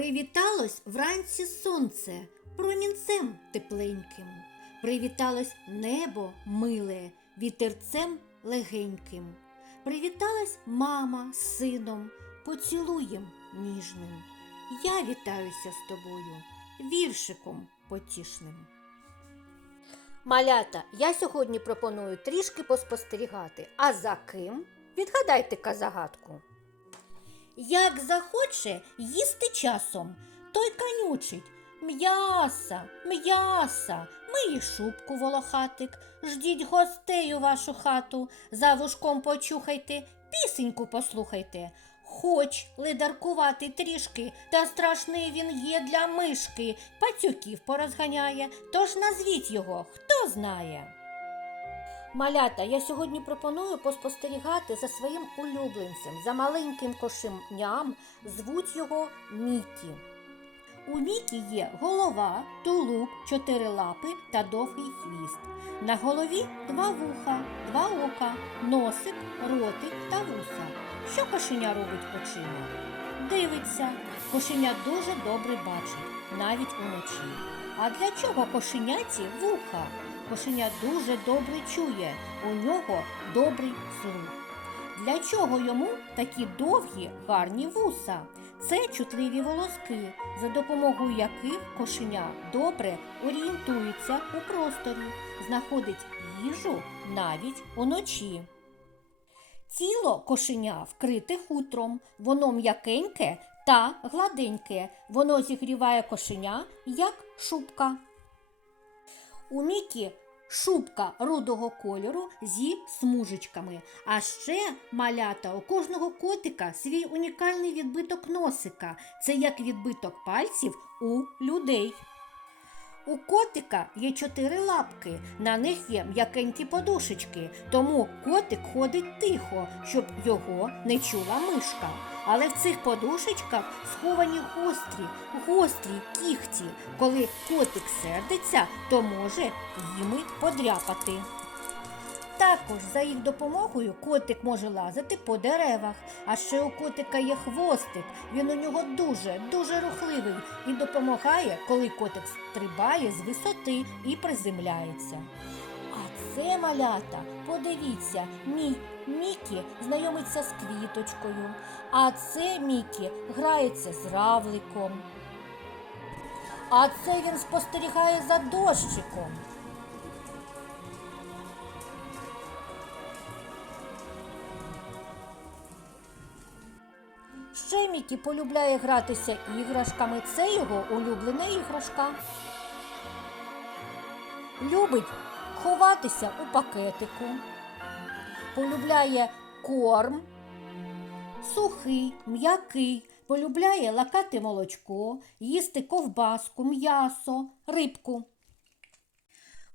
Привіталось вранці сонце промінцем тепленьким, привіталось небо миле вітерцем легеньким, привіталась мама з сином поцілуєм ніжним. Я вітаюся з тобою віршиком потішним. Малята, я сьогодні пропоную трішки поспостерігати. А за ким? Відгадайте загадку. Як захоче їсти часом, той канючить. М'яса, м'яса, миє шубку волохатик, ждіть гостей у вашу хату, за вушком почухайте, пісеньку послухайте. Хоч ледаркувати трішки, та страшний він є для мишки, пацюків порозганяє, тож назвіть його, хто знає. Малята, я сьогодні пропоную поспостерігати за своїм улюбленцем, за маленьким кошеням, звуть його Мікі. У Мікі є голова, тулуб, чотири лапи та довгий хвіст. На голові два вуха, два ока, носик, ротик та вуса. Що кошеня робить очима? Дивиться. Кошеня дуже добре бачить, навіть уночі. А для чого кошеняці вуха? Кошеня дуже добре чує, у нього добрий слух. Для чого йому такі довгі гарні вуса? Це чутливі волоски, за допомогою яких кошеня добре орієнтується у просторі, знаходить їжу навіть уночі. Тіло кошеня вкрите хутром, воно м'якеньке та гладеньке, воно зігріває кошеня як шубка. У Мікі шубка рудого кольору зі смужечками. А ще малята у кожного котика свій унікальний відбиток носика. Це як відбиток пальців у людей. У котика є чотири лапки, на них є м'якенькі подушечки, тому котик ходить тихо, щоб його не чула мишка. Але в цих подушечках сховані гострі, гострі кіхті. Коли котик сердиться, то може їми подряпати. Також за їх допомогою котик може лазити по деревах, а ще у котика є хвостик. Він у нього дуже, дуже рухливий і допомагає, коли котик стрибає з висоти і приземляється. А це малята, подивіться, мій Мікі знайомиться з квіточкою, а це Мікі грається з равликом. А це він спостерігає за дощиком. Ще полюбляє гратися іграшками. Це його улюблена іграшка. Любить ховатися у пакетику. Полюбляє корм, сухий, м'який. Полюбляє лакати молочко, їсти ковбаску, м'ясо, рибку.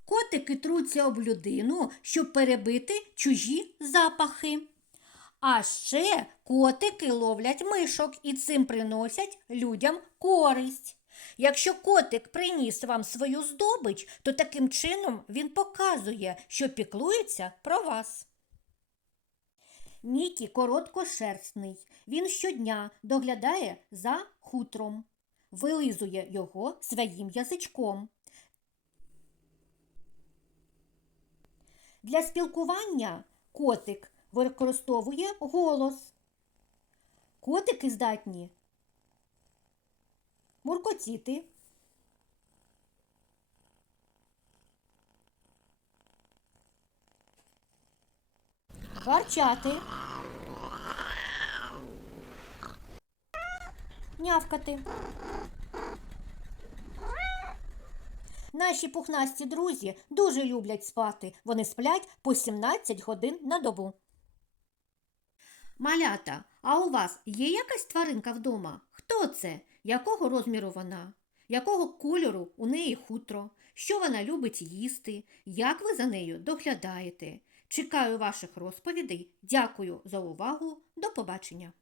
Котики труться об людину, щоб перебити чужі запахи. А ще котики ловлять мишок і цим приносять людям користь. Якщо котик приніс вам свою здобич, то таким чином він показує, що піклується про вас. Мікі короткошерстний. Він щодня доглядає за хутром, вилизує його своїм язичком. Для спілкування котик використовує голос. Котики здатні муркотіти, гарчати, нявкати. Наші пухнасті друзі дуже люблять спати. Вони сплять по 17 годин на добу. Малята, а у вас є якась тваринка вдома? Хто це? Якого розміру вона? Якого кольору у неї хутро? Що вона любить їсти? Як ви за нею доглядаєте? Чекаю ваших розповідей. Дякую за увагу. До побачення!